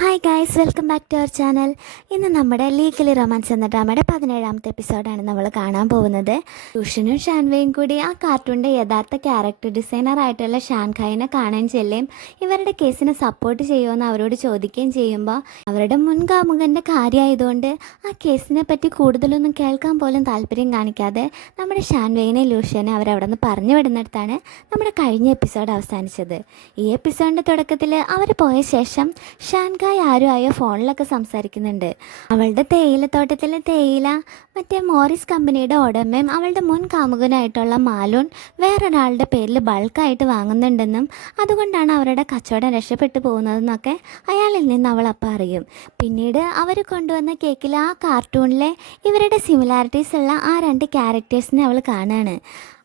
Hi guys, welcome back to our channel. ഇന്ന് നമ്മുടെ legally romance എന്ന ഡ്രാമയുടെ 17ാമത്തെ എപ്പിസോഡാണ് നമ്മൾ കാണാൻ പോകുന്നത്. ടുഷനും ഷാൻവയും കൂടി ആ കാർട്ടൂണിൻ്റെ യഥാർത്ഥ ക്യാരക്ടർ ഡിസൈനറായിട്ടുള്ള ഷാൻഖായിനെ കാണാൻ ചെല്ലുകയും ഇവരുടെ കേസിനെ സപ്പോർട്ട് ചെയ്യുമെന്ന് അവരോട് ചോദിക്കുകയും ചെയ്യുമ്പോൾ അവരുടെ മുൻകാമുകൻ്റെ കാര്യമായതുകൊണ്ട് ആ കേസിനെ പറ്റി കൂടുതലൊന്നും കേൾക്കാൻ പോലും താല്പര്യം കാണിക്കാതെ നമ്മുടെ ഷാൻവയിനെ ലൂഷ്യനെ അവരവിടെ നിന്ന് പറഞ്ഞു വിടുന്നിടത്താണ് നമ്മുടെ കഴിഞ്ഞ എപ്പിസോഡ് അവസാനിച്ചത്. ഈ എപ്പിസോഡിൻ്റെ തുടക്കത്തിൽ അവർ പോയ ശേഷം ഷാൻഖായ് ആരുമായോ ഫോണിലൊക്കെ സംസാരിക്കുന്നുണ്ട്. അവളുടെ തേയിലത്തോട്ടത്തിലെ തേയില മറ്റേ മോറിസ് കമ്പനിയുടെ ഉടമയും അവളുടെ മുൻ കാമുകനായിട്ടുള്ള മാലൂൺ വേറൊരാളുടെ പേരിൽ ബൾക്കായിട്ട് വാങ്ങുന്നുണ്ടെന്നും അതുകൊണ്ടാണ് അവരുടെ കച്ചവടം രക്ഷപ്പെട്ടു പോകുന്നതെന്നൊക്കെ അയാളിൽ നിന്ന് അവൾ അപ്പം അറിയും. പിന്നീട് അവർ കൊണ്ടുവന്ന കേക്കിൽ ആ കാർട്ടൂണിലെ ഇവരുടെ സിമിലാരിറ്റീസ് ഉള്ള ആ രണ്ട് ക്യാരക്ടേഴ്സിനെ അവൾ കാണുകയാണ്.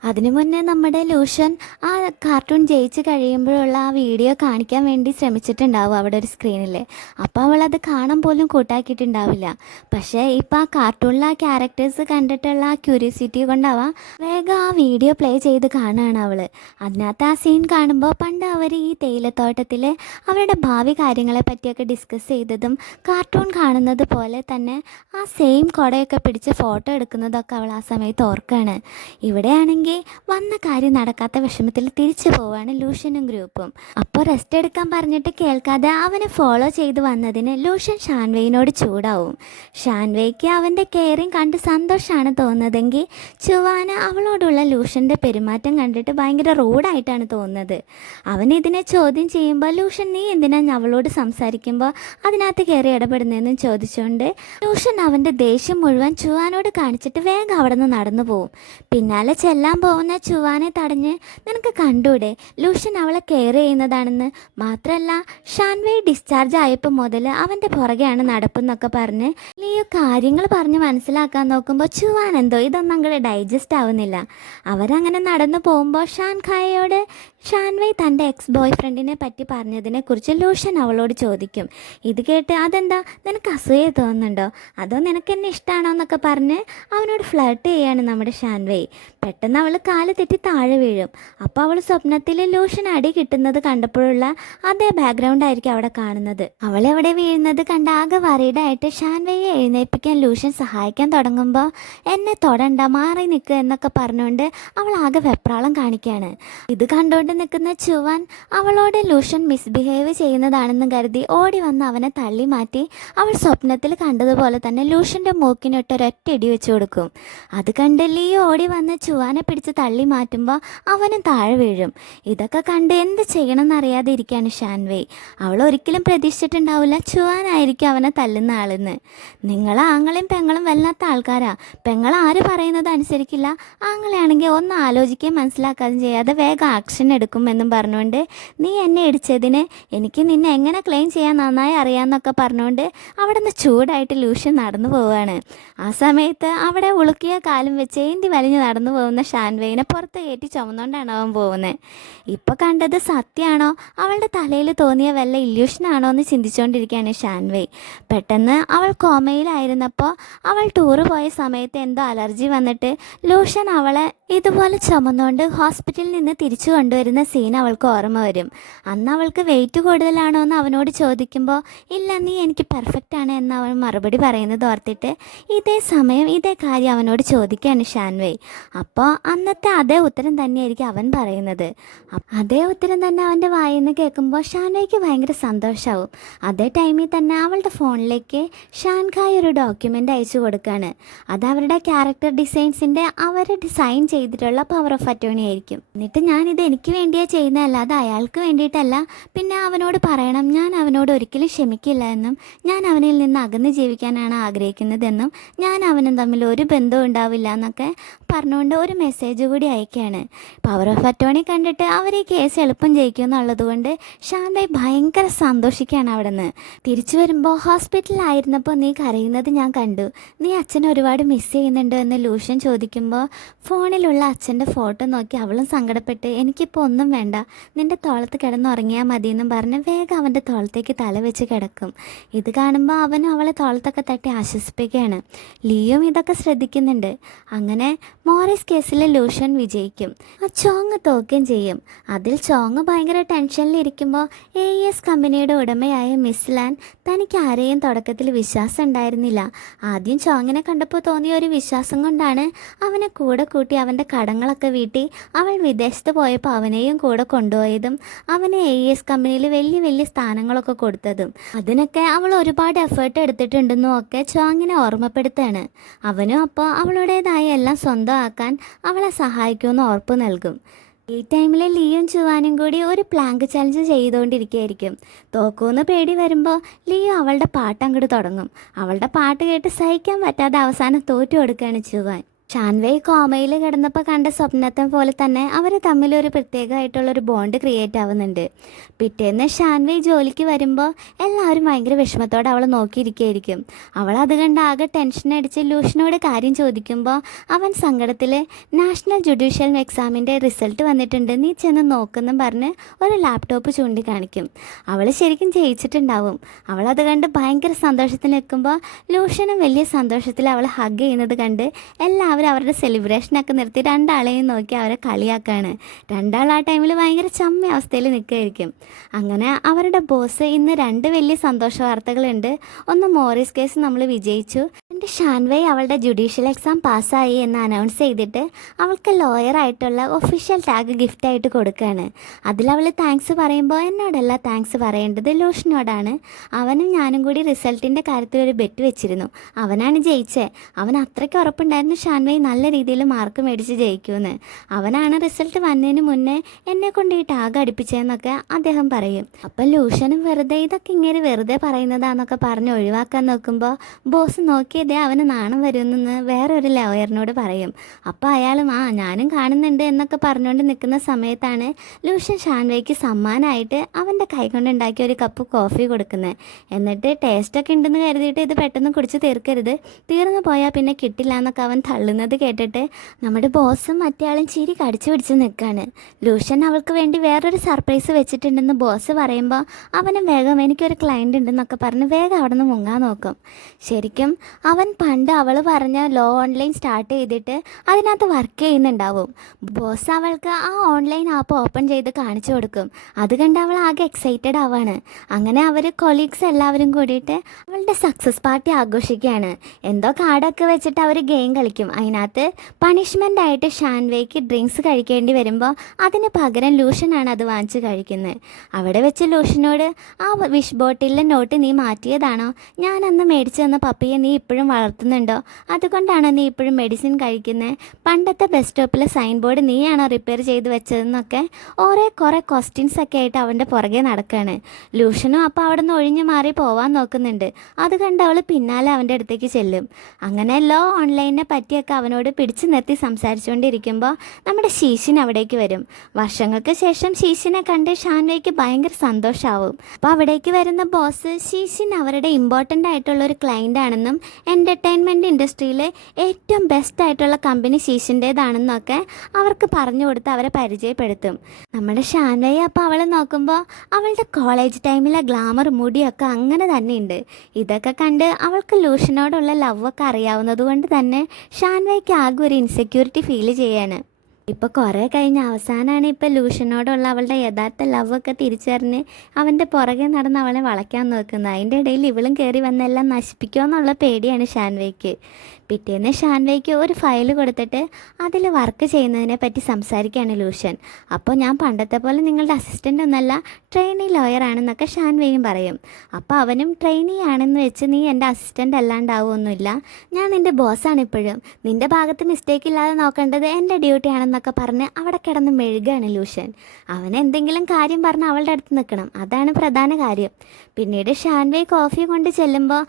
അതിനു മുന്നേ നമ്മുടെ ലൂഷ്യൻ ആ കാർട്ടൂൺ ജയിച്ച് കഴിയുമ്പോഴുള്ള ആ വീഡിയോ കാണിക്കാൻ വേണ്ടി ശ്രമിച്ചിട്ടുണ്ടാവും അവിടെ ഒരു സ്ക്രീനിൽ. അപ്പോൾ അവളത് കാണാൻ പോലും കൂട്ടാക്കിയിട്ടുണ്ടാവില്ല. പക്ഷേ ഇപ്പോൾ ആ കാർട്ടൂണിൽ ആ ക്യാരക്ടേഴ്സ് കണ്ടിട്ടുള്ള ആ ക്യൂരിയോസിറ്റി കൊണ്ടാവാം വേഗം ആ വീഡിയോ പ്ലേ ചെയ്ത് കാണുകയാണ് അവൾ. അതിനകത്ത് ആ സീൻ കാണുമ്പോൾ പണ്ട് അവർ ഈ തേയിലത്തോട്ടത്തിൽ അവരുടെ ഭാവി കാര്യങ്ങളെ പറ്റിയൊക്കെ ഡിസ്കസ് ചെയ്തതും കാർട്ടൂൺ കാണുന്നത് പോലെ തന്നെ ആ സെയിം കുടയൊക്കെ പിടിച്ച് ഫോട്ടോ എടുക്കുന്നതൊക്കെ അവൾ ആ സമയത്ത് ഓർക്കുകയാണ്. ഇവിടെയാണെങ്കിൽ വന്ന കാര്യം നടക്കാത്ത വിഷമത്തിൽ തിരിച്ചു പോവാണ് ലൂഷ്യനും ഗ്രൂപ്പും. അപ്പോൾ റെസ്റ്റ് എടുക്കാൻ പറഞ്ഞിട്ട് കേൾക്കാതെ അവനെ ഫോളോ ചെയ്ത് വന്നതിന് ലൂഷ്യൻ ഷാൻവയിനോട് ചൂടാവും. ഷാൻവയ്ക്ക് അവൻ്റെ കെയറിങ് കണ്ട് സന്തോഷമാണ് തോന്നുന്നതെങ്കിൽ ചുവാന അവളോടുള്ള ലൂഷ്യൻ്റെ പെരുമാറ്റം കണ്ടിട്ട് ഭയങ്കര റൂഡായിട്ടാണ് തോന്നുന്നത്. അവൻ ഇതിനെ ചോദ്യം ചെയ്യുമ്പോൾ ലൂഷ്യൻ നീ എന്തിനാണ് അവളോട് സംസാരിക്കുമ്പോൾ അതിനകത്ത് കയറി ഇടപെടുന്നതെന്നും ചോദിച്ചുകൊണ്ട് ലൂഷ്യൻ അവൻ്റെ ദേഷ്യം മുഴുവൻ ചുവാനോട് കാണിച്ചിട്ട് വേഗം അവിടെ നിന്ന് നടന്നു പോവും. പിന്നാലെ ചെല്ലാൻ പോകുന്ന ചുവാനെ തടഞ്ഞ് നിനക്ക് കണ്ടൂടെ ലൂഷ്യൻ അവളെ കെയർ ചെയ്യുന്നതാണെന്ന്, മാത്രമല്ല ഷാൻവേ ഡിസ്ചാർജ് ആയപ്പോൾ മുതൽ അവൻ്റെ പുറകെയാണ് നടപ്പെന്നൊക്കെ പറഞ്ഞ് ലിയോ കാര്യങ്ങൾ പറഞ്ഞ് മനസ്സിലാക്കാൻ നോക്കുമ്പോൾ ചുവാൻ എന്തോ ഇതൊന്നും അങ്ങോട്ട് ഡൈജസ്റ്റ് ആവുന്നില്ല. അവരങ്ങനെ നടന്നു പോകുമ്പോൾ ഷാൻഖായയോട് ഷാൻവേ തൻ്റെ എക്സ് ബോയ് ഫ്രണ്ടിനെ പറ്റി പറഞ്ഞതിനെക്കുറിച്ച് ലൂഷ്യൻ അവളോട് ചോദിക്കും. ഇത് കേട്ട് അതെന്താ നിനക്ക് അസൂയ തോന്നുന്നുണ്ടോ, അതോ നിനക്ക് എന്നെ ഇഷ്ടമാണോ എന്നൊക്കെ പറഞ്ഞ് അവനോട് ഫ്ലർട്ട് ചെയ്യാണ് നമ്മുടെ ഷാൻവേ. പെട്ടെന്ന് അവൾ കാല് തെറ്റി താഴെ വീഴും. അപ്പോൾ അവൾ സ്വപ്നത്തിൽ ലൂഷ്യൻ അടി കിട്ടുന്നത് കണ്ടപ്പോഴുള്ള അതേ ബാക്ക്ഗ്രൗണ്ട് ആയിരിക്കും അവിടെ കാണുന്നത്. അവളെവിടെ വീഴുന്നത് കണ്ട് ആകെ വറീഡായിട്ട് ഷാൻവയെ എഴുന്നേൽപ്പിക്കാൻ ലൂഷ്യൻ സഹായിക്കാൻ തുടങ്ങുമ്പോൾ എന്നെ തൊടണ്ട മാറി നിൽക്കുക എന്നൊക്കെ പറഞ്ഞുകൊണ്ട് അവൾ ആകെ വെപ്രാളം കാണിക്കുകയാണ്. ഇത് കണ്ടുകൊണ്ട് നിൽക്കുന്ന ചുവാൻ അവളോട് ലൂഷ്യൻ മിസ്ബിഹേവ് ചെയ്യുന്നതാണെന്ന് കരുതി ഓടി വന്ന് അവനെ തള്ളി മാറ്റി അവൾ സ്വപ്നത്തിൽ കണ്ടതുപോലെ തന്നെ ലൂഷ്യൻ്റെ മൂക്കിനൊട്ടൊരൊറ്റ ഇടി വെച്ചു കൊടുക്കും. അത് കണ്ട് ലിയോ ഓടി വന്ന് ചുവാനെ പിടിച്ച് തള്ളി മാറ്റുമ്പോൾ അവനും താഴെ വീഴും. ഇതൊക്കെ കണ്ട് എന്ത് ചെയ്യണമെന്നറിയാതെ ഇരിക്കുകയാണ് ഷാൻവേ. അവൾ ഒരിക്കലും പ്രതീക്ഷിച്ചിട്ടുണ്ടാവില്ല ചുവാനായിരിക്കും അവനെ തല്ലുന്ന ആളെന്ന്. നിങ്ങൾ ആങ്ങളെയും പെങ്ങളും വല്ലാത്ത ആൾക്കാരാ, പെങ്ങൾ ആര് പറയുന്നത് അനുസരിക്കില്ല, ആങ്ങളെയാണെങ്കിൽ ഒന്ന് ആലോചിക്കുകയും മനസ്സിലാക്കാതെ ചെയ്യാതെ വേഗം ആക്ഷൻ എടുക്കുമെന്നും പറഞ്ഞുകൊണ്ട് നീ എന്നെ ഇടിച്ചതിന് എനിക്ക് നിന്നെ എങ്ങനെ ക്ലെയിം ചെയ്യാൻ നന്നായി അറിയാമെന്നൊക്കെ പറഞ്ഞുകൊണ്ട് അവിടെ നിന്ന് ചൂടായിട്ട് ലൂഷ്യൻ നടന്നു പോവുകയാണ്. ആ സമയത്ത് അവിടെ ഉളുക്കിയ കാലും വെച്ച് ഏന്തി വലിഞ്ഞ് നടന്നു പോകുന്ന ഷാൻവേനെ പുറത്ത് കയറ്റി ചുമന്നുകൊണ്ടാണ് അവൻ പോകുന്നത്. ഇപ്പോൾ കണ്ടത് സത്യമാണോ അവളുടെ തലയിൽ തോന്നിയ വല്ല ഇല്യൂഷനാണോ എന്ന് ചിന്തിച്ചുകൊണ്ടിരിക്കുകയാണ് ഷാൻവേ. പെട്ടെന്ന് അവൾ കോമയിലായിരുന്നപ്പോൾ അവൾ ടൂറ് പോയ സമയത്ത് എന്തോ അലർജി വന്നിട്ട് ലൂഷ്യൻ അവളെ ഇതുപോലെ ചുമന്നുകൊണ്ട് ഹോസ്പിറ്റലിൽ നിന്ന് തിരിച്ചു കൊണ്ടുവരുന്ന സീൻ അവൾക്ക് ഓർമ്മ വരും. അന്ന് അവൾക്ക് വെയിറ്റ് കൂടുതലാണോ എന്ന് അവനോട് ചോദിക്കുമ്പോൾ ഇല്ല നീ എനിക്ക് പെർഫെക്റ്റ് ആണ് എന്ന് അവൻ മറുപടി പറയുന്നത് ഓർത്തിട്ട് ഇതേ സമയം ഇതേ കാര്യം അവനോട് ചോദിക്കുകയാണ് ഷാൻവേ. അപ്പോൾ അന്നത്തെ അതേ ഉത്തരം തന്നെയായിരിക്കും അവൻ പറയുന്നത്. അതേ ഉത്തരം തന്നെ അവൻ്റെ വായിൽ നിന്ന് കേൾക്കുമ്പോൾ ഷാൻവയ്ക്ക് ഭയങ്കര സന്തോഷമാവും. അതേ ടൈമിൽ തന്നെ അവളുടെ ഫോണിലേക്ക് ഷാൻഖായ് ഒരു ഡോക്യുമെൻ്റ് അയച്ചു കൊടുക്കുകയാണ്. അത് അവരുടെ ക്യാരക്ടർ ഡിസൈൻസിൻ്റെ അവർ ഡിസൈൻ ചെയ്തിട്ടുള്ള പവർ ഓഫ് അറ്റോർണി ആയിരിക്കും. എന്നിട്ട് ഞാനിത് എനിക്ക് വേണ്ടിയാണ് ചെയ്യുന്നതല്ല, അത് അയാൾക്ക് വേണ്ടിയിട്ടല്ല, പിന്നെ അവനോട് പറയണം ഞാൻ അവനോട് ഒരിക്കലും ക്ഷമിക്കില്ല എന്നും ഞാൻ അവനിൽ നിന്ന് അകന്ന് ജീവിക്കാനാണ് ആഗ്രഹിക്കുന്നതെന്നും ഞാൻ അവനും തമ്മിൽ ഒരു ബന്ധവും ഉണ്ടാവില്ല എന്നൊക്കെ പറഞ്ഞുകൊണ്ട് ഒരു മെസ്സേജ് കൂടി അയക്കുകയാണ്. പവർ ഓഫ് അറ്റോർണി കണ്ടിട്ട് അവർ ഈ കേസ് എളുപ്പം ജയിക്കുമെന്നുള്ളത് കൊണ്ട് ഷാൻവേ ഭയങ്കര സന്തോഷിക്കുകയാണ്. അവിടെ നിന്ന് തിരിച്ചു വരുമ്പോൾ ഹോസ്പിറ്റലിലായിരുന്നപ്പോൾ നീ കരയുന്നത് ഞാൻ കണ്ടു, നീ അച്ഛനെ ഒരുപാട് മിസ് ചെയ്യുന്നുണ്ട് എന്ന് ലൂഷ്യൻ ചോദിക്കുമ്പോൾ ഫോണിലുള്ള അച്ഛൻ്റെ ഫോട്ടോ നോക്കി അവളും സങ്കടപ്പെട്ട് എനിക്കിപ്പോൾ ഒന്നും വേണ്ട, നിൻ്റെ തോളത്ത് കിടന്നുറങ്ങിയാൽ മതിയെന്നും പറഞ്ഞ് വേഗം അവൻ്റെ തോളത്തേക്ക് തല വെച്ച് കിടക്കും. ഇത് കാണുമ്പോൾ അവനും അവളെ തോളത്തൊക്കെ തട്ടി ആശ്വസിപ്പിക്കുകയാണ്. ലിയും ഇതൊക്കെ ശ്രദ്ധിക്കുന്നുണ്ട്. അങ്ങനെ മോറിസ് കേസിൽ ലൂഷൻ വിജയിക്കും. ആ ചോങ് തോക്കുകയും ചെയ്യും. അതിൽ ചോങ് ഭയങ്കര ടെൻഷനിലിരിക്കുമ്പോൾ AES കമ്പനിയുടെ ഉടമയായ മിസ് ലാൻ തനിക്ക് ആരെയും തുടക്കത്തിൽ വിശ്വാസം ഉണ്ടായിരുന്നില്ല. ആദ്യം ചോങ്ങിനെ കണ്ടപ്പോൾ തോന്നിയ ഒരു വിശ്വാസം കൊണ്ടാണ് അവനെ കൂടെ കൂട്ടി അവൻ്റെ കടങ്ങളൊക്കെ വീട്ടി അവൾ വിദേശത്ത് പോയപ്പോൾ അവനെയും കൂടെ കൊണ്ടുപോയതും അവന് AES കമ്പനിയിൽ വലിയ വലിയ സ്ഥാനങ്ങളൊക്കെ കൊടുത്തതും. അതിനൊക്കെ അവൾ ഒരുപാട് എഫേർട്ട് എടുത്തിട്ടുണ്ടെന്നും ഒക്കെ ചോങ്ങിനെ ഓർമ്മപ്പെടുത്താണ്. അവനും അപ്പോൾ അവളുടേതായ എല്ലാം സ്വന്തമാക്കാൻ അവളെ സഹായിക്കുമെന്ന് ഉറപ്പ് നൽകും. ഈ ടൈമിൽ ലിയും ചുവാനും കൂടി ഒരു പ്ലാങ്ക് ചലഞ്ച് ചെയ്തുകൊണ്ടിരിക്കുകയായിരിക്കും. തോക്കൂന്ന് പേടി വരുമ്പോൾ ലിയോ അവളുടെ പാട്ട് അങ്ങോട്ട് തുടങ്ങും. അവളുടെ പാട്ട് കേട്ട് സഹിക്കാൻ പറ്റാതെ അവസാനം തോറ്റു കൊടുക്കുകയാണ് ചുവാൻ. ഷാൻവേയ് കോമയിൽ കിടന്നപ്പോൾ കണ്ട സ്വപ്നത്തെ പോലെ തന്നെ അവർ തമ്മിലൊരു പ്രത്യേകമായിട്ടുള്ളൊരു ബോണ്ട് ക്രിയേറ്റ് ആവുന്നുണ്ട്. പിറ്റേന്ന് ഷാൻവേയ് ജോലിക്ക് വരുമ്പോൾ എല്ലാവരും ഭയങ്കര വിഷമത്തോടെ അവളെ നോക്കിയിരിക്കുകയായിരിക്കും. അവൾ അത് കണ്ട് ആകെ ടെൻഷൻ അടിച്ച് ലൂഷനോട് കാര്യം ചോദിക്കുമ്പോൾ അവൻ സങ്കടത്തിൽ നാഷണൽ ജുഡീഷ്യൽ എക്സാമിൻ്റെ റിസൾട്ട് വന്നിട്ടുണ്ട്, നീ ചെന്ന് നോക്കുന്നും പറഞ്ഞ് ഒരു ലാപ്ടോപ്പ് ചൂണ്ടിക്കാണിക്കും. അവൾ ശരിക്കും ജയിച്ചിട്ടുണ്ടാവും. അവളത് കണ്ട് ഭയങ്കര സന്തോഷത്തിൽ നിൽക്കുമ്പോൾ ലൂഷനും വലിയ സന്തോഷത്തിൽ അവളെ ഹഗ് ചെയ്യുന്നത് കണ്ട് എല്ലാവരും അവരുടെ സെലിബ്രേഷനൊക്കെ നിർത്തി രണ്ടാളെയും നോക്കി അവരെ കളിയാക്കാണ്. രണ്ടാൾ ആ ടൈമിൽ ഭയങ്കര ചമ്മ അവസ്ഥയിൽ നിൽക്കുകയായിരിക്കും. അങ്ങനെ അവരുടെ ബോസ് ഇന്ന് 2 വലിയ സന്തോഷ വാർത്തകളുണ്ട്. ഒന്ന് മോറിസ് കേസ് നമ്മൾ വിജയിച്ചു, എൻ്റെ ഷാൻവേയ് അവളുടെ ജുഡീഷ്യൽ എക്സാം പാസ്സായി എന്ന് അനൗൺസ് ചെയ്തിട്ട് അവൾക്ക് ലോയറായിട്ടുള്ള ഒഫീഷ്യൽ ടാഗ് ഗിഫ്റ്റായിട്ട് കൊടുക്കുകയാണ്. അതിലവൾ താങ്ക്സ് പറയുമ്പോൾ എന്നോടല്ല താങ്ക്സ് പറയേണ്ടത് ലൂഷനോടാണ്. അവനും ഞാനും കൂടി റിസൾട്ടിൻ്റെ കാര്യത്തിൽ ഒരു ബെറ്റ് വെച്ചിരുന്നു. അവനാണ് ജയിച്ചത്. അവൻ അത്രയ്ക്ക് ഉറപ്പുണ്ടായിരുന്നു ഷാൻവേയ് നല്ല രീതിയിൽ മാർക്ക് മേടിച്ച് ജയിക്കുമെന്ന്. അവനാണ് റിസൾട്ട് വന്നതിന് മുന്നേ എന്നെ കൊണ്ട് ഈ ടാഗ് അടുപ്പിച്ചതെന്നൊക്കെ അദ്ദേഹം പറയും. അപ്പം ലൂഷനും വെറുതെ ഇതൊക്കെ ഇങ്ങനെ വെറുതെ പറയുന്നതാന്നൊക്കെ പറഞ്ഞ് ഒഴിവാക്കാൻ നോക്കുമ്പോൾ ബോസ് നോക്കിയതേ അവന് നാണം വരുമെന്ന് വേറൊരു ലോയറിനോട് പറയും. അപ്പോൾ അയാളും ഞാനും കാണുന്നുണ്ട് എന്നൊക്കെ പറഞ്ഞുകൊണ്ട് നിൽക്കുന്ന സമയത്താണ് ലൂഷൻ ഷാൻവേയ്ക്ക് സമ്മാനമായിട്ട് അവൻ്റെ കൈകൊണ്ട് ഉണ്ടാക്കിയ ഒരു കപ്പ് കോഫി കൊടുക്കുന്നത്. എന്നിട്ട് ടേസ്റ്റൊക്കെ ഉണ്ടെന്ന് കരുതിയിട്ട് ഇത് പെട്ടെന്ന് കുടിച്ച് തീർക്കരുത്, തീർന്നു പോയാൽ പിന്നെ കിട്ടില്ല എന്നൊക്കെ അവൻ തള്ളുന്നത് കേട്ടിട്ട് നമ്മുടെ ബോസും മറ്റേയാളും ചിരി കടിച്ചു പിടിച്ച് നിൽക്കുകയാണ്. ലൂഷൻ അവൾക്ക് വേണ്ടി വേറൊരു സർപ്രൈസ് വെച്ചിട്ടുണ്ടെന്ന് ബോസ് പറയുമ്പോൾ അവന് വേഗം എനിക്കൊരു ക്ലയൻറ്റ് ഉണ്ടെന്നൊക്കെ പറഞ്ഞ് വേഗം അവിടെ നിന്ന് മുങ്ങാൻ നോക്കും. ശരിക്കും അവൻ പണ്ട് അവൾ പറഞ്ഞ ലോ ഓൺലൈൻ സ്റ്റാർട്ട് ചെയ്തിട്ട് അതിനകത്ത് വർക്ക് ചെയ്യുന്നുണ്ടാവും. ബോസ് അവൾക്ക് ആ ഓൺലൈൻ ആപ്പ് ഓപ്പൺ ചെയ്ത് കാണിച്ചു കൊടുക്കും. അത് കണ്ട് അവൾ ആകെ എക്സൈറ്റഡ് ആവാണ്. അങ്ങനെ അവർ കൊളീഗ്സ് എല്ലാവരും കൂടിയിട്ട് അവളുടെ സക്സസ് പാർട്ടി ആഘോഷിക്കുകയാണ്. എന്തോ കാർഡൊക്കെ വെച്ചിട്ട് അവർ ഗെയിം കളിക്കും. അതിനകത്ത് പണിഷ്മെൻ്റ് ആയിട്ട് ഷാൻവേയ്ക്ക് ഡ്രിങ്ക്സ് കഴിക്കേണ്ടി വരുമ്പോൾ അതിന് പകരം ലൂഷനാണ് അത് വാങ്ങിച്ച് കഴിക്കുന്നത്. അവിടെ വെച്ച് ലൂഷനോട് ആ വിഷ് ബോട്ടിലെ നോട്ട് നീ മാറ്റിയതാണോ, ഞാൻ അന്ന് മേടിച്ചു തന്ന പപ്പിയെ നീ ഇപ്പോഴും വളർത്തുന്നുണ്ടോ, അതുകൊണ്ടാണോ നീ ഇപ്പോഴും മെഡിസിൻ കഴിക്കുന്നത്, പണ്ടത്തെ ബസ് സ്റ്റോപ്പിലെ സൈൻ ബോർഡ് നീയാണോ റിപ്പയർ ചെയ്ത് വെച്ചതെന്നൊക്കെ കുറേ ക്വസ്റ്റ്യൻസ് ഒക്കെ ആയിട്ട് അവൻ്റെ പുറകെ നടക്കുകയാണ്. ലൂഷനും അപ്പോൾ അവിടെ നിന്ന് ഒഴിഞ്ഞു മാറി പോവാൻ നോക്കുന്നുണ്ട്. അത് കണ്ട് അവൾ പിന്നാലെ അവൻ്റെ അടുത്തേക്ക് ചെല്ലും. അങ്ങനെ ലോ ഓൺലൈനെ പറ്റിയൊക്കെ അവനോട് പിടിച്ചു നിർത്തി സംസാരിച്ചുകൊണ്ടിരിക്കുമ്പോൾ നമ്മുടെ ശീശിൻ അവിടേക്ക് വരും. വർഷങ്ങൾക്ക് ശേഷം ശീശിനെ കണ്ട് ഷാൻവേയ്ക്ക് ഭയങ്കര സന്തോഷമാവും. അപ്പോൾ അവിടേക്ക് വരുന്ന ബോസ് ശീശിൻ അവരുടെ ഇമ്പോർട്ടൻ്റ് ആയിട്ടുള്ള ഒരു ക്ലയൻ്റ് ആണെന്നും എൻ്റർടൈൻമെൻറ്റ് ഇൻഡസ്ട്രിയിൽ ഏറ്റവും ബെസ്റ്റ് ആയിട്ടുള്ള കമ്പനി ശീശിൻ്റേതാണെന്നൊക്കെ അവർക്ക് പറഞ്ഞു കൊടുത്ത് അവരെ പരിചയപ്പെടുത്തും. നമ്മുടെ ഷാൻവേയെ അപ്പോൾ അവൾ നോക്കുമ്പോൾ അവളുടെ കോളേജ് ടൈമിലെ ഗ്ലാമർ മുടിയൊക്കെ അങ്ങനെ തന്നെയുണ്ട്. ഇതൊക്കെ കണ്ട് അവൾക്ക് ലൂഷനോടുള്ള ലവൊക്കെ അറിയാവുന്നത് കൊണ്ട് തന്നെ ഷാൻവേയ്ക്ക് ആകെ ഒരു ഇൻസെക്യൂരിറ്റി ഫീൽ ചെയ്യാണ്. ഇപ്പോൾ കുറേ കഴിഞ്ഞ് അവസാനമാണ് ഇപ്പോൾ ലൂഷനോടുള്ള അവളുടെ യഥാർത്ഥ ലവൊക്കെ തിരിച്ചറിഞ്ഞ് അവൻ്റെ പുറകെ നടന്ന് അവളെ വളയ്ക്കാൻ നോക്കുന്നത്. അതിൻ്റെ ഇടയിൽ ഇവളും കയറി വന്നെല്ലാം നശിപ്പിക്കുമെന്നുള്ള പേടിയാണ് ഷാൻവേയ്ക്ക്. പിറ്റേന്ന് ഷാൻവേയ്ക്ക് ഒരു ഫയൽ കൊടുത്തിട്ട് അതിൽ വർക്ക് ചെയ്യുന്നതിനെ പറ്റി സംസാരിക്കുകയാണ് ലൂഷൻ. അപ്പോൾ ഞാൻ പണ്ടത്തെ പോലെ നിങ്ങളുടെ അസിസ്റ്റൻ്റ് ഒന്നല്ല, ട്രെയിനി ലോയറാണെന്നൊക്കെ ഷാൻവേയും പറയും. അപ്പോൾ അവനും ട്രെയിനി ആണെന്ന് വെച്ച് നീ എൻ്റെ അസിസ്റ്റൻ്റ് അല്ലാണ്ടാവുമൊന്നുമില്ല, ഞാൻ നിൻ്റെ ബോസാണ് ഇപ്പോഴും, നിൻ്റെ ഭാഗത്ത് മിസ്റ്റേക്ക് ഇല്ലാതെ നോക്കേണ്ടത് എൻ്റെ ഡ്യൂട്ടി ആണെന്നൊക്കെ പറഞ്ഞ് അവിടെ കിടന്ന് മെഴുകാണ് ലൂഷൻ. അവൻ എന്തെങ്കിലും കാര്യം പറഞ്ഞ് അവളുടെ അടുത്ത് നിൽക്കണം, അതാണ് പ്രധാന കാര്യം. പിന്നീട് ഷാൻവേ കോഫി കൊണ്ട് ചെല്ലുമ്പോൾ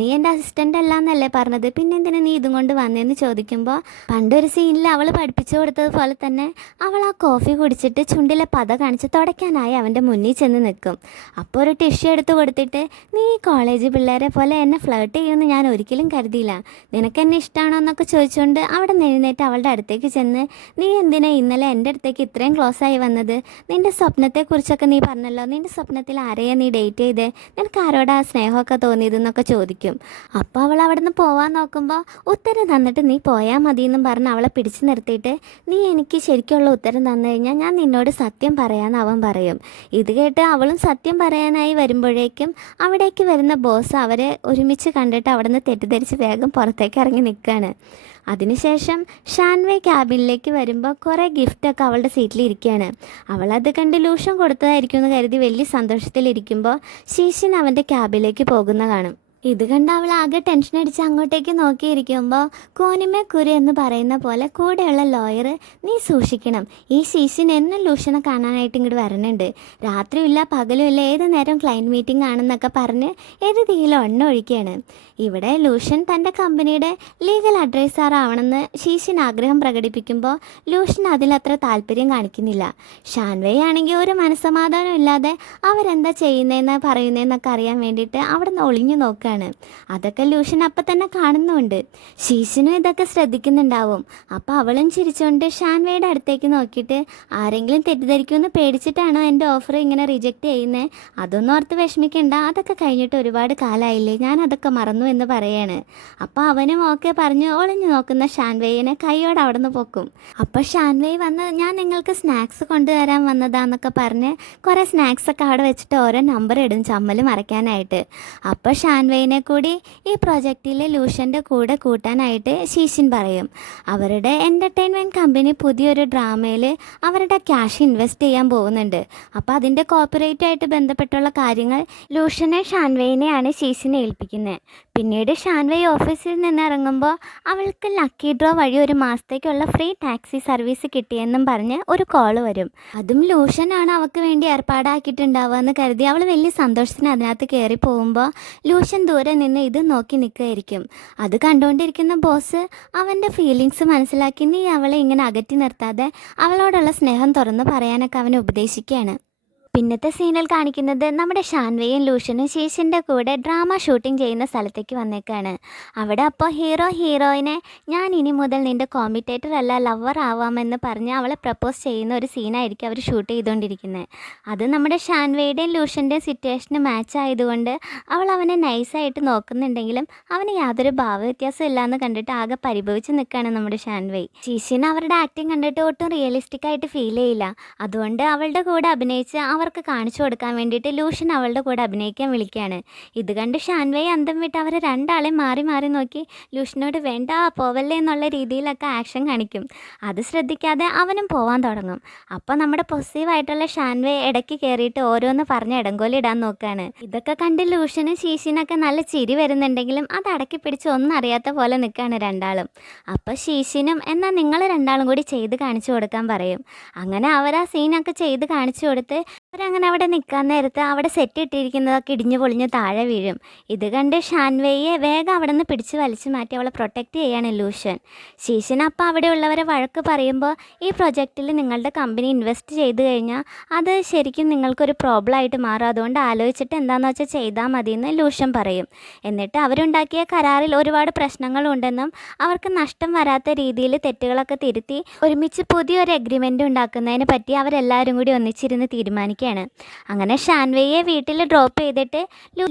നീ എൻ്റെ അസിസ്റ്റൻ്റ് അല്ലാന്നല്ലേ പറഞ്ഞത്, പിന്നെ നീ ഇതും കൊണ്ട് വന്നതെന്ന് ചോദിക്കുമ്പോൾ പണ്ടൊരു സീനിൽ അവൾ പഠിപ്പിച്ചു കൊടുത്തതുപോലെ തന്നെ അവൾ ആ കോഫി കുടിച്ചിട്ട് ചുണ്ടിലെ പത കാണിച്ച് തുടയ്ക്കാനായി അവൻ്റെ മുന്നിൽ ചെന്ന് നിൽക്കും. അപ്പോൾ ഒരു ടിഷ്യൂ എടുത്ത് കൊടുത്തിട്ട് നീ ഈ കോളേജ് പിള്ളേരെ പോലെ എന്നെ ഫ്ലേർട്ട് ചെയ്യുമെന്ന് ഞാൻ ഒരിക്കലും കരുതിയില്ല, നിനക്ക് എന്നെ ഇഷ്ടമാണോ എന്നൊക്കെ ചോദിച്ചുകൊണ്ട് അവിടെ എഴുന്നേറ്റ് അവളുടെ അടുത്തേക്ക് ചെന്ന് നീ നീ എന്തിനാ ഇന്നലെ എൻ്റെ അടുത്തേക്ക് ഇത്രയും ക്ലോസ് ആയി വന്നത്? നിൻ്റെ സ്വപ്നത്തെക്കുറിച്ചൊക്കെ നീ പറഞ്ഞല്ലോ, നിൻ്റെ സ്വപ്നത്തിൽ ആരെയാ നീ ഡേറ്റ് ചെയ്തേ? നിനക്ക് ആരോടാ സ്നേഹമൊക്കെ തോന്നിയതെന്നൊക്കെ ചോദിക്കും. അപ്പോൾ അവൾ അവിടെ നിന്ന് പോവാൻ നോക്കുമ്പോൾ ഉത്തരം തന്നിട്ട് നീ പോയാൽ മതിയെന്നും പറഞ്ഞ് അവളെ പിടിച്ചു നിർത്തിയിട്ട്, നീ എനിക്ക് ശരിക്കുള്ള ഉത്തരം തന്നു കഴിഞ്ഞാൽ ഞാൻ നിന്നോട് സത്യം പറയാമെന്ന് അവൻ പറയും. ഇത് കേട്ട് അവളും സത്യം പറയാനായി വരുമ്പോഴേക്കും അവിടേക്ക് വരുന്ന ബോസ് അവരെ ഒരുമിച്ച് കണ്ടിട്ട് അവിടെ നിന്ന് തെറ്റിദ്ധരിച്ച് വേഗം പുറത്തേക്ക് ഇറങ്ങി നിൽക്കുകയാണ്. അതിനുശേഷം ഷാൻവേ ക്യാബിനിലേക്ക് വരുമ്പോൾ കുറേ ഗിഫ്റ്റൊക്കെ അവളുടെ സീറ്റിൽ ഇരിക്കുകയാണ്. അവളത് കണ്ട് ലൂഷൻ കൊടുത്തതായിരിക്കും എന്ന് കരുതി വലിയ സന്തോഷത്തിലിരിക്കുമ്പോൾ ശീശൻ അവൻ്റെ ക്യാബിലേക്ക് പോകുന്ന കാണും. ഇത് കണ്ട് അവൾ ആകെ ടെൻഷൻ അടിച്ച് അങ്ങോട്ടേക്ക് നോക്കിയിരിക്കുമ്പോൾ കോനിമേ കുരു എന്ന് പറയുന്ന പോലെ കൂടെയുള്ള ലോയർ, നീ സൂക്ഷിക്കണം, ഈ ശീശൻ എന്നും ലൂഷനെ കാണാനായിട്ട് ഇങ്ങോട്ട് വരണുണ്ട്, രാത്രിയില്ല പകലുമില്ല ഏത് നേരം ക്ലയൻറ്റ് മീറ്റിംഗ് ആണെന്നൊക്കെ പറഞ്ഞ് എഴുതിയിൽ എണ്ണ ഒഴിക്കുകയാണ്. ഇവിടെ ലൂഷൻ തൻ്റെ കമ്പനിയുടെ ലീഗൽ അഡ്വൈസർ ആവണമെന്ന് ശീശൻ ആഗ്രഹം പ്രകടിപ്പിക്കുമ്പോൾ ലൂഷൻ അതിലത്ര താല്പര്യം കാണിക്കുന്നില്ല. ഷാൻവേ ആണെങ്കിൽ ഒരു മനസ്സമാധാനം ഇല്ലാതെ അവരെന്താ ചെയ്യുന്നതെന്ന് പറയുന്നതെന്നൊക്കെ അറിയാൻ വേണ്ടിയിട്ട് അവിടെ നിന്ന് ഒളിഞ്ഞു നോക്കുകയാണ്. അതൊക്കെ ലൂഷൻ അപ്പം തന്നെ കാണുന്നുണ്ട്. ശീശനും ഇതൊക്കെ ശ്രദ്ധിക്കുന്നുണ്ടാവും. അപ്പോൾ അവളും ചിരിച്ചുകൊണ്ട് ഷാൻവയുടെ അടുത്തേക്ക് നോക്കിയിട്ട്, ആരെങ്കിലും തെറ്റിദ്ധരിക്കുമെന്ന് പേടിച്ചിട്ടാണോ എൻ്റെ ഓഫർ ഇങ്ങനെ റിജക്റ്റ് ചെയ്യുന്നത്? അതൊന്നും ഓർത്ത് വിഷമിക്കണ്ട, അതൊക്കെ കഴിഞ്ഞിട്ട് ഒരുപാട് കാലമായില്ലേ, ഞാൻ അതൊക്കെ മറന്നു എന്ന് പറയാണ്. അപ്പോൾ അവനും ഓക്കെ പറഞ്ഞ് ഒളിഞ്ഞു നോക്കുന്ന ഷാൻവേയിനെ കൈയോടെ അവിടെ നിന്ന് പൊക്കും. അപ്പോൾ ഷാൻവേ വന്ന്, ഞാൻ നിങ്ങൾക്ക് സ്നാക്സ് കൊണ്ടുവരാൻ വന്നതാന്നൊക്കെ പറഞ്ഞ് കുറേ സ്നാക്സൊക്കെ അവിടെ വെച്ചിട്ട് ഓരോ നമ്പർ ഇടും ചമ്മൽ മറയ്ക്കാനായിട്ട്. അപ്പോൾ ഷാൻവേയിനെ കൂടി ഈ പ്രൊജക്റ്റിൽ ലൂഷൻ്റെ കൂടെ കൂട്ടാനായിട്ട് ശീശൻ പറയും. അവരുടെ എൻ്റർടൈൻമെൻറ്റ് കമ്പനി പുതിയൊരു ഡ്രാമയിൽ അവരുടെ ക്യാഷ് ഇൻവെസ്റ്റ് ചെയ്യാൻ പോകുന്നുണ്ട്. അപ്പോൾ അതിൻ്റെ കോപ്പറേറ്റായിട്ട് ബന്ധപ്പെട്ടുള്ള കാര്യങ്ങൾ ലൂഷനെ ഷാൻവേയിനെയാണ് ശീശനെ ഏൽപ്പിക്കുന്നത്. പിന്നീട് ഷാൻവേ ഓഫീസിൽ നിന്ന് ഇറങ്ങുമ്പോൾ അവൾക്ക് ലക്കി ഡ്രോ വഴി ഒരു മാസത്തേക്കുള്ള ഫ്രീ ടാക്സി സർവീസ് കിട്ടിയെന്നും പറഞ്ഞ് ഒരു കോൾ വരും. അതും ലൂഷനാണ് അവൾക്ക് വേണ്ടി ഏർപ്പാടാക്കിയിട്ടുണ്ടാവുക എന്ന് കരുതി അവൾ വലിയ സന്തോഷത്തിന് അതിനകത്ത് കയറി പോകുമ്പോൾ ലൂഷൻ ദൂരെ നിന്ന് ഇത് നോക്കി നിൽക്കുകയായിരിക്കും. അത് കണ്ടുകൊണ്ടിരിക്കുന്ന ബോസ് അവൻ്റെ ഫീലിങ്സ് മനസ്സിലാക്കി, നീ അവളെ ഇങ്ങനെ അകറ്റി നിർത്താതെ അവളോടുള്ള സ്നേഹം തുറന്ന് പറയാനൊക്കെ അവനെ ഉപദേശിക്കുകയാണ്. പിന്നത്തെ സീനിൽ കാണിക്കുന്നത് നമ്മുടെ ഷാൻവേയും ലൂഷനും ശീശൻ്റെ കൂടെ ഡ്രാമ ഷൂട്ടിംഗ് ചെയ്യുന്ന സ്ഥലത്തേക്ക് വന്നേക്കാണ്. അവിടെ അപ്പോൾ ഹീറോയിനെ ഞാൻ ഇനി മുതൽ നിൻ്റെ കോമ്പിറ്റേറ്റർ അല്ല ലവർ ആവാമെന്ന് പറഞ്ഞ് അവളെ പ്രപ്പോസ് ചെയ്യുന്ന ഒരു സീനായിരിക്കും അവർ ഷൂട്ട് ചെയ്തുകൊണ്ടിരിക്കുന്നത്. അത് നമ്മുടെ ഷാൻവേയുടെയും ലൂഷൻ്റെയും സിറ്റുവേഷന് മാച്ച് ആയതുകൊണ്ട് അവൾ അവനെ നൈസായിട്ട് നോക്കുന്നുണ്ടെങ്കിലും അവന് യാതൊരു ഭാവവ്യത്യാസം ഇല്ലയെന്ന് കണ്ടിട്ട് ആകെ പരിഭവിച്ച് നിൽക്കുകയാണ് നമ്മുടെ ഷാൻവേ. ശീശന് അവരുടെ ആക്ടിങ് കണ്ടിട്ട് ഒട്ടും റിയലിസ്റ്റിക് ആയിട്ട് ഫീൽ ചെയ്യില്ല. അതുകൊണ്ട് അവളുടെ കൂടെ അഭിനയിച്ച് അവർക്ക് കാണിച്ചു കൊടുക്കാൻ വേണ്ടിയിട്ട് ലൂഷൻ അവളുടെ കൂടെ അഭിനയിക്കാൻ വിളിക്കുകയാണ്. ഇത് കണ്ട് ഷാൻവേ അന്തം വിട്ട് അവരെ രണ്ടാളെയും മാറി മാറി നോക്കി ലൂഷനോട് വേണ്ട പോവല്ലേ എന്നുള്ള രീതിയിലൊക്കെ ആക്ഷൻ കാണിക്കും. അത് ശ്രദ്ധിക്കാതെ അവനും പോവാൻ തുടങ്ങും. അപ്പോൾ നമ്മുടെ പൊസീവായിട്ടുള്ള ഷാൻവേ ഇടയ്ക്ക് കയറിയിട്ട് ഓരോന്ന് പറഞ്ഞ് ഇടങ്കോലിടാൻ നോക്കുകയാണ്. ഇതൊക്കെ കണ്ട് ലൂഷനും ശീശിനൊക്കെ നല്ല ചിരി വരുന്നുണ്ടെങ്കിലും അത് അടക്കി പിടിച്ച് ഒന്നും അറിയാത്ത പോലെ നിൽക്കുകയാണ് രണ്ടാളും. അപ്പോൾ ശീശിനും എന്നാൽ നിങ്ങൾ രണ്ടാളും കൂടി ചെയ്ത് കാണിച്ചു കൊടുക്കാൻ പറയും. അങ്ങനെ അവർ ആ സീനൊക്കെ ചെയ്ത് കാണിച്ചു കൊടുത്ത് അവരങ്ങനെ അവിടെ നിൽക്കാൻ നേരത്ത് അവിടെ സെറ്റ് ഇട്ടിരിക്കുന്നതൊക്കെ ഇടിഞ്ഞു പൊളിഞ്ഞ് താഴെ വീഴും. ഇത് കണ്ട് ഷാൻവേയെ വേഗം അവിടെ നിന്ന് പിടിച്ച് വലിച്ചു മാറ്റി അവളെ പ്രൊട്ടക്റ്റ് ചെയ്യാണ് ലൂഷൻ. ശീശൻ അപ്പോൾ അവിടെയുള്ളവരെ വഴക്ക് പറയുമ്പോൾ ഈ പ്രൊജക്റ്റിൽ നിങ്ങളുടെ കമ്പനി ഇൻവെസ്റ്റ് ചെയ്ത് കഴിഞ്ഞാൽ അത് ശരിക്കും നിങ്ങൾക്കൊരു പ്രോബ്ലം ആയിട്ട് മാറും, അതുകൊണ്ട് ആലോചിച്ചിട്ട് എന്താണെന്ന് വെച്ചാൽ ചെയ്താൽ മതിയെന്ന് ലൂഷൻ പറയും. എന്നിട്ട് അവരുണ്ടാക്കിയ കരാറിൽ ഒരുപാട് പ്രശ്നങ്ങളുണ്ടെന്നും അവർക്ക് നഷ്ടം വരാത്ത രീതിയിൽ തെറ്റുകളൊക്കെ തിരുത്തി ഒരുമിച്ച് പുതിയൊരു എഗ്രിമെൻ്റ് ഉണ്ടാക്കുന്നതിനെ പറ്റി അവരെല്ലാവരും കൂടി ഒന്നിച്ചിരുന്ന് തീരുമാനിക്കുകയാണ്. അങ്ങനെ ഷാൻവേയെ വീട്ടിൽ ഡ്രോപ്പ് ചെയ്തിട്ട്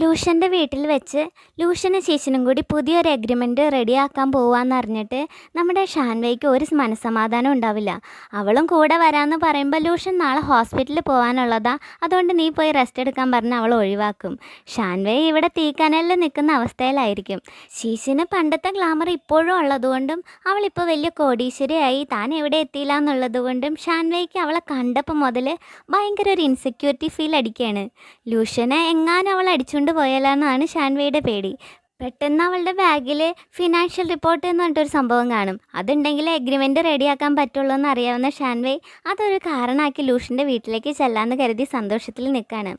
ലൂഷൻ്റെ വീട്ടിൽ വെച്ച് ലൂഷനും ശീശനും കൂടി പുതിയൊരു എഗ്രിമെൻറ്റ് റെഡിയാക്കാൻ പോവാന്ന് അറിഞ്ഞിട്ട് നമ്മുടെ ഷാൻവേയ്ക്ക് ഒരു മനസ്സമാധാനം ഉണ്ടാവില്ല. അവളും കൂടെ വരാമെന്ന് പറയുമ്പോൾ ലൂഷൻ നാളെ ഹോസ്പിറ്റലിൽ പോകാനുള്ളതാ, അതുകൊണ്ട് നീ പോയി റെസ്റ്റ് എടുക്കാൻ പറഞ്ഞ് അവൾ ഒഴിവാക്കും. ഷാൻവേ ഇവിടെ തീക്കനലിൽ നിൽക്കുന്ന അവസ്ഥയിലായിരിക്കും. ശീശന് പണ്ടത്തെ ഗ്ലാമർ ഇപ്പോഴും ഉള്ളതുകൊണ്ടും അവളിപ്പോൾ വലിയ കോടീശ്വരിയായി താൻ എവിടെ എത്തിയില്ല എന്നുള്ളതുകൊണ്ടും ഷാൻവേയ്ക്ക് അവളെ കണ്ടപ്പോൾ മുതൽ ഭയങ്കര ഒരു ഇൻസെക്യൂരിറ്റി ഫീൽ അടിക്കുകയാണ്. ലൂഷനെ എങ്ങാനും അവൾ അടിച്ചുകൊണ്ട് പോയാലെന്നാണ് ഷാൻവേയുടെ പേടി. പെട്ടെന്ന് അവളുടെ ബാഗിൽ ഫിനാൻഷ്യൽ റിപ്പോർട്ട് എന്ന് പറഞ്ഞിട്ടൊരു സംഭവം കാണും. അതുണ്ടെങ്കിൽ എഗ്രിമെൻറ്റ് റെഡിയാക്കാൻ പറ്റുള്ളൂ എന്ന് അറിയാവുന്ന ഷാൻവേ അതൊരു കാരണമാക്കി ലൂഷൻ്റെ വീട്ടിലേക്ക് ചെല്ലാമെന്ന് കരുതി സന്തോഷത്തിൽ നിൽക്കുകയാണ്.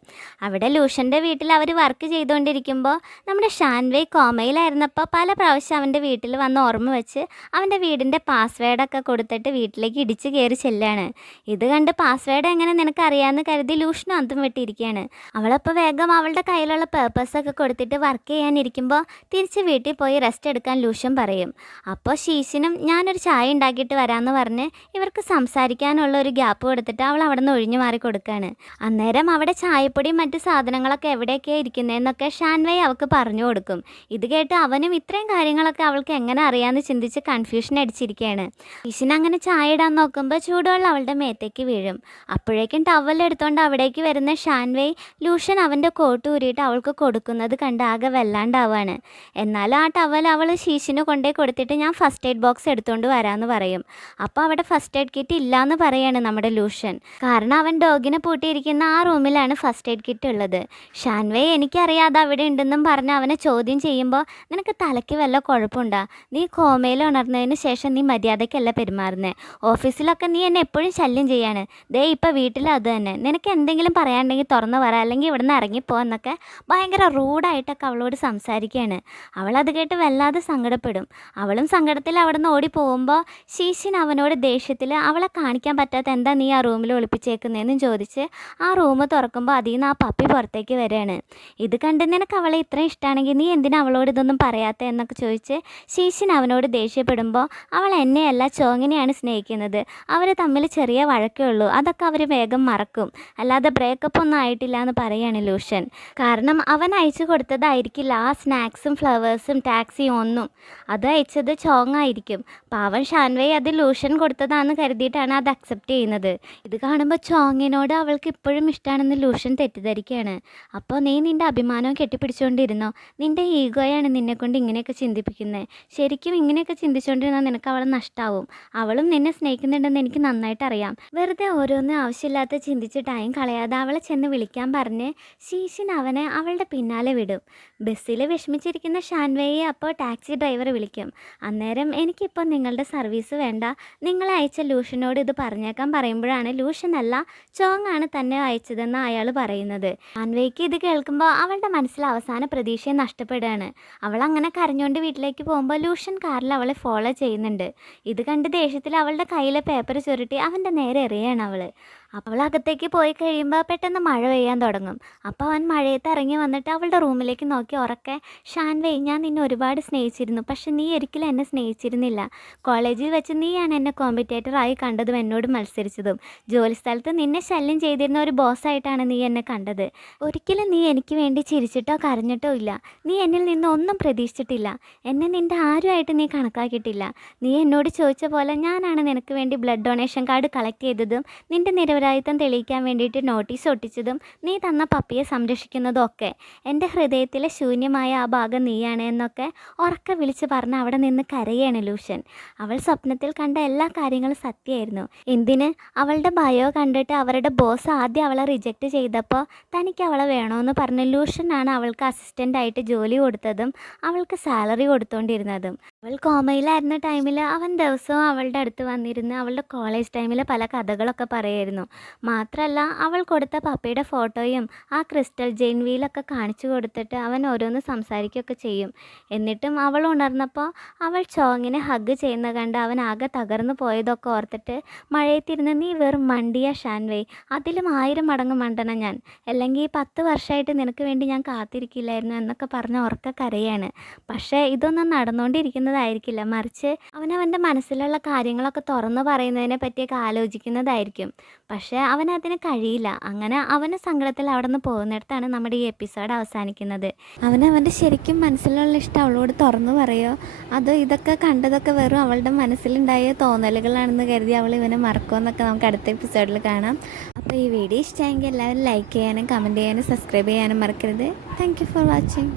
അവിടെ ലൂഷൻ്റെ വീട്ടിൽ അവർ വർക്ക് ചെയ്തുകൊണ്ടിരിക്കുമ്പോൾ നമ്മുടെ ഷാൻവേ കോമയിലായിരുന്നപ്പോൾ പല പ്രാവശ്യം അവൻ്റെ വീട്ടിൽ വന്ന് ഓർമ്മ വെച്ച് അവൻ്റെ വീടിൻ്റെ പാസ്വേഡൊക്കെ കൊടുത്തിട്ട് വീട്ടിലേക്ക് ഇടിച്ച് കയറി ചെല്ലുകയാണ്. ഇത് കണ്ട് പാസ്വേഡ് എങ്ങനെ നിനക്കറിയാമെന്ന് കരുതി ലൂഷനും അന്തം വെട്ടിയിരിക്കുകയാണ്. അവളപ്പോൾ വേഗം അവളുടെ കയ്യിലുള്ള പേപ്പേഴ്സൊക്കെ കൊടുത്തിട്ട് വർക്ക് ചെയ്യാനിരിക്കുമ്പോൾ തിരിച്ച് വീട്ടിൽ പോയി റെസ്റ്റ് എടുക്കാൻ ലൂഷ്യൻ പറയും. അപ്പോൾ ശീശിനും ഞാനൊരു ചായ ഉണ്ടാക്കിയിട്ട് വരാമെന്ന് പറഞ്ഞ് ഇവർക്ക് സംസാരിക്കാനുള്ള ഒരു ഗ്യാപ്പ് കൊടുത്തിട്ട് അവൾ അവിടെ നിന്ന് ഒഴിഞ്ഞു മാറി കൊടുക്കുകയാണ്. അന്നേരം അവിടെ ചായപ്പൊടിയും മറ്റു സാധനങ്ങളൊക്കെ എവിടെയൊക്കെയാണ് ഇരിക്കുന്നതെന്നൊക്കെ ഷാൻവേ അവൾക്ക് പറഞ്ഞു കൊടുക്കും. ഇത് കേട്ട് അവനും ഇത്രയും കാര്യങ്ങളൊക്കെ അവൾക്ക് എങ്ങനെ അറിയാമെന്ന് ചിന്തിച്ച് കൺഫ്യൂഷൻ അടിച്ചിരിക്കുകയാണ്. ശീശിന് അങ്ങനെ ചായ ഇടാൻ നോക്കുമ്പോൾ ചൂടുവെള്ളം അവളുടെ മേത്തേക്ക് വീഴും. അപ്പോഴേക്കും ടവലെടുത്തോണ്ട് അവിടേക്ക് വരുന്ന ഷാൻവേ ലൂഷ്യൻ അവൻ്റെ കോട്ട് ഊരിയിട്ട് അവൾക്ക് കൊടുക്കുന്നത് കണ്ട് ആകെ വല്ലാണ്ടാവാണ്. എന്നാൽ ആ ടവൽ അവൾ ശീശിന് കൊണ്ടേ കൊടുത്തിട്ട് ഞാൻ ഫസ്റ്റ് എയ്ഡ് ബോക്സ് എടുത്തുകൊണ്ട് വരാമെന്ന് പറയും. അപ്പോൾ അവിടെ ഫസ്റ്റ് എയ്ഡ് കിറ്റ് ഇല്ലയെന്ന് പറയാണ് നമ്മുടെ ലൂഷ്യൻ. കാരണം അവൻ ഡോഗിനെ പൂട്ടിയിരിക്കുന്ന ആ റൂമിലാണ് ഫസ്റ്റ് എയ്ഡ് കിറ്റ് ഉള്ളത്. ഷാൻവേ എനിക്കറിയാതെ അവിടെ ഉണ്ടെന്നും പറഞ്ഞ് അവനെ ചോദ്യം ചെയ്യുമ്പോൾ നിനക്ക് തലയ്ക്ക് വല്ല കുഴപ്പമുണ്ടോ? നീ കോമയിൽ ഉണർന്നതിന് ശേഷം നീ മര്യാദയ്ക്കല്ല പെരുമാറുന്നത്. ഓഫീസിലൊക്കെ നീ എന്നെ എപ്പോഴും ശല്യം ചെയ്യാണ്. ദേ ഇപ്പോൾ വീട്ടിൽ അത് തന്നെ. നിനക്ക് എന്തെങ്കിലും പറയാനുണ്ടെങ്കിൽ തുറന്നു പറ, അല്ലെങ്കിൽ ഇവിടുന്ന് ഇറങ്ങിപ്പോ എന്നൊക്കെ ഭയങ്കര റൂഡായിട്ടൊക്കെ അവളോട് സംസാരിക്കുകയാണ്. അവളത് കേട്ട് വല്ലാതെ സങ്കടപ്പെടും. അവളും സങ്കടത്തിൽ അവിടെ നിന്ന് ഓടി പോകുമ്പോൾ ശീശിൻ അവനോട് ദേഷ്യത്തിൽ അവളെ കാണിക്കാൻ പറ്റാത്ത എന്താ നീ ആ റൂമിൽ ഒളിപ്പിച്ചേക്കുന്നതെന്നും ചോദിച്ച് ആ റൂം തുറക്കുമ്പോൾ അതിൽ നിന്ന് ആ പപ്പി പുറത്തേക്ക് വരികയാണ്. ഇത് കണ്ട് നിനക്ക് അവളെ ഇത്രയും ഇഷ്ടമാണെങ്കിൽ നീ എന്തിനാ അവളോട് ഇതൊന്നും പറയാത്ത എന്നൊക്കെ ചോദിച്ച് ശീശിൻ അവനോട് ദേഷ്യപ്പെടുമ്പോൾ അവൾ എന്നെയല്ല ചോങ്ങിനെയാണ് സ്നേഹിക്കുന്നത്. അവർ തമ്മിൽ ചെറിയ വഴക്കേ ഉള്ളൂ, അതൊക്കെ അവർ വേഗം മറക്കും, അല്ലാതെ ബ്രേക്കപ്പ് ഒന്നും ആയിട്ടില്ല എന്ന് പറയാണ് ലൂഷ്യൻ. കാരണം അവൻ അയച്ചു കൊടുത്തതായിരിക്കില്ല ആ സ്നാക്സും ഫ്ലവേഴ്സും ടാക്സിയും ഒന്നും. അത് അയച്ചത് ചോങ് ആയിരിക്കും. പാവൻ ഷാൻവേ അത് ലൂഷ്യൻ കൊടുത്തതാണെന്ന് കരുതിയിട്ടാണ് അത് അക്സെപ്റ്റ് ചെയ്യുന്നത്. ഇത് കാണുമ്പോൾ ചോങ്ങിനോട് അവൾക്ക് ഇപ്പോഴും ഇഷ്ടമാണെന്ന് ലൂഷ്യൻ തെറ്റിദ്ധരിക്കുകയാണ്. അപ്പോൾ നീ നിൻ്റെ അഭിമാനവും കെട്ടിപ്പിടിച്ചുകൊണ്ടിരുന്നോ? നിൻ്റെ ഈഗോയാണ് നിന്നെക്കൊണ്ട് ഇങ്ങനെയൊക്കെ ചിന്തിപ്പിക്കുന്നത്. ശരിക്കും ഇങ്ങനെയൊക്കെ ചിന്തിച്ചുകൊണ്ടിരുന്നാൽ നിനക്ക് അവളെ നഷ്ടമാവും. അവളും നിന്നെ സ്നേഹിക്കുന്നുണ്ടെന്ന് എനിക്ക് നന്നായിട്ട് അറിയാം. വെറുതെ ഓരോന്നും ആവശ്യമില്ലാത്ത ചിന്തിച്ച് ടൈം കളയാതെ അവളെ ചെന്ന് വിളിക്കാൻ പറഞ്ഞ് ശീശിൻ അവനെ അവളുടെ പിന്നാലെ വിടും. ബസ്സിൽ വിഷമിച്ചിരിക്കുന്ന ഷാൻവേയെ അപ്പോൾ ടാക്സി ഡ്രൈവർ വിളിക്കും. അന്നേരം എനിക്കിപ്പോൾ നിങ്ങളുടെ സർവീസ് വേണ്ട, നിങ്ങളെ അയച്ച ലൂഷ്യനോട് ഇത് പറഞ്ഞേക്കാൻ പറയുമ്പോഴാണ് ലൂഷ്യനല്ല ചോങ് ആണ് തന്നെ അയച്ചതെന്ന് അയാൾ പറയുന്നത്. ഷാൻവേക്ക് ഇത് കേൾക്കുമ്പോൾ അവളുടെ മനസ്സിൽ അവസാന പ്രതീക്ഷയെ നഷ്ടപ്പെടുകയാണ്. അവൾ അങ്ങനെ കരഞ്ഞുകൊണ്ട് വീട്ടിലേക്ക് പോകുമ്പോൾ ലൂഷ്യൻ കാറിൽ അവളെ ഫോളോ ചെയ്യുന്നുണ്ട്. ഇത് കണ്ട് ദേഷ്യത്തിൽ അവളുടെ കയ്യിലെ പേപ്പർ ചുരുട്ടി അവൻ്റെ നേരെ എറിയാണ് അവൾ. അവൾ അകത്തേക്ക് പോയി കഴിയുമ്പോൾ പെട്ടെന്ന് മഴ പെയ്യാൻ തുടങ്ങും. അപ്പോൾ അവൻ മഴയത്ത് ഇറങ്ങി വന്നിട്ട് അവളുടെ റൂമിലേക്ക് നോക്കി ഉറക്കെ, ഷാൻവേ ഞാൻ നിന്നെ ഒരുപാട് സ്നേഹിച്ചിരുന്നു, പക്ഷെ നീ ഒരിക്കലും എന്നെ സ്നേഹിച്ചിരുന്നില്ല. കോളേജിൽ വെച്ച് നീയാണ് എന്നെ കോമ്പറ്റേറ്ററായി കണ്ടതും എന്നോട് മത്സരിച്ചതും. ജോലിസ്ഥലത്ത് നിന്നെ ശല്യം ചെയ്തിരുന്ന ഒരു ബോസായിട്ടാണ് നീ എന്നെ കണ്ടത്. ഒരിക്കലും നീ എനിക്ക് വേണ്ടി ചിരിച്ചിട്ടോ കരഞ്ഞിട്ടോ ഇല്ല. നീ എന്നിൽ നിന്ന് ഒന്നും പ്രതീക്ഷിച്ചിട്ടില്ല. എന്നെ നിൻ്റെ ആരുമായിട്ട് നീ കണക്കാക്കിയിട്ടില്ല. നീ എന്നോട് ചോദിച്ച പോലെ ഞാനാണ് നിനക്ക് വേണ്ടി ബ്ലഡ് ഡൊണേഷൻ കാർഡ് കളക്ട് ചെയ്തതും നിൻ്റെ നിരപരാധിത്വം തെളിയിക്കാൻ വേണ്ടിയിട്ട് നോട്ടീസ് ഒട്ടിച്ചതും നീ തന്ന പപ്പിയെ സംരക്ഷിക്കുന്നതും ഒക്കെ. എൻ്റെ ഹൃദയത്തിലെ ശൂന്യമായ ആ ഭാഗം നീയാണ് എന്നൊക്കെ ഉറക്കെ വിളിച്ച് പറഞ്ഞ് അവിടെ നിന്ന് കരയാണ് ലൂഷ്യൻ. അവൾ സ്വപ്നത്തിൽ കണ്ട എല്ലാ കാര്യങ്ങളും സത്യമായിരുന്നു. എന്തിന്? അവളുടെ ബയോ കണ്ടിട്ട് അവരുടെ ബോസ് ആദ്യം അവളെ റിജക്റ്റ് ചെയ്തപ്പോൾ തനിക്ക് അവളെ വേണമെന്ന് പറഞ്ഞ് ലൂഷ്യനാണ് അവൾക്ക് അസിസ്റ്റൻ്റായിട്ട് ജോലി കൊടുത്തതും അവൾക്ക് സാലറി കൊടുത്തുകൊണ്ടിരുന്നതും. അവൾ കോമയിലായിരുന്ന ടൈമിൽ അവൻ ദിവസവും അവളുടെ അടുത്ത് വന്നിരുന്ന് അവളുടെ കോളേജ് ടൈമിൽ പല കഥകളൊക്കെ പറയായിരുന്നു. മാത്രമല്ല അവൾ കൊടുത്ത പപ്പയുടെ ഫോട്ടോയും ആ ക്രിസ്റ്റൽ ജെയിൻ വീലൊക്കെ കാണിച്ചു കൊടുത്തിട്ട് അവൻ ഓരോന്ന് സംസാരിക്കുകയൊക്കെ ചെയ്യും. എന്നിട്ടും അവൾ ഉണർന്നപ്പോൾ അവൾ ചോങ്ങിനെ ഹഗ് ചെയ്യുന്ന കണ്ട് അവൻ ആകെ തകർന്നു പോയതൊക്കെ ഓർത്തിട്ട് മഴയത്തിരുന്ന് നീ വെറും മണ്ടിയ ഷാൻവേ, അതിലും 1000 മടങ്ങ് മണ്ടന ഞാൻ, അല്ലെങ്കിൽ 10 വർഷമായിട്ട് നിനക്ക് വേണ്ടി ഞാൻ കാത്തിരിക്കില്ലായിരുന്നു എന്നൊക്കെ പറഞ്ഞ് ഉറക്കെ കരയാണ്. പക്ഷേ ഇതൊന്നും നടന്നുകൊണ്ടിരിക്കുന്നതായിരിക്കില്ല, മറിച്ച് അവനവൻ്റെ മനസ്സിലുള്ള കാര്യങ്ങളൊക്കെ തുറന്നു പറയുന്നതിനെ പറ്റിയൊക്കെ ആലോചിക്കുന്നതായിരിക്കും. പക്ഷേ അവനതിന് കഴിയില്ല. അങ്ങനെ അവന് സങ്കടത്തിൽ അവിടെ നിന്ന് പോകുന്നിടത്താണ് നമ്മുടെ ഈ എപ്പിസോഡ് അവസാനിക്കുന്നത്. അവനവൻ്റെ ശരിക്കും മനസ്സിലുള്ള ഇഷ്ടം അവളോട് തുറന്നു പറയുമോ, അതോ ഇതൊക്കെ കണ്ടതൊക്കെ വെറും അവളുടെ മനസ്സിലുണ്ടായ തോന്നലുകളാണെന്ന് കരുതി അവൾ ഇവനെ മറക്കുമെന്നൊക്കെ നമുക്ക് അടുത്ത എപ്പിസോഡിൽ കാണാം. അപ്പോൾ ഈ വീഡിയോ ഇഷ്ടമെങ്കിൽ എല്ലാവരും ലൈക്ക് ചെയ്യാനും കമൻറ്റ് ചെയ്യാനും സബ്സ്ക്രൈബ് ചെയ്യാനും മറക്കരുത്. Thank you for watching.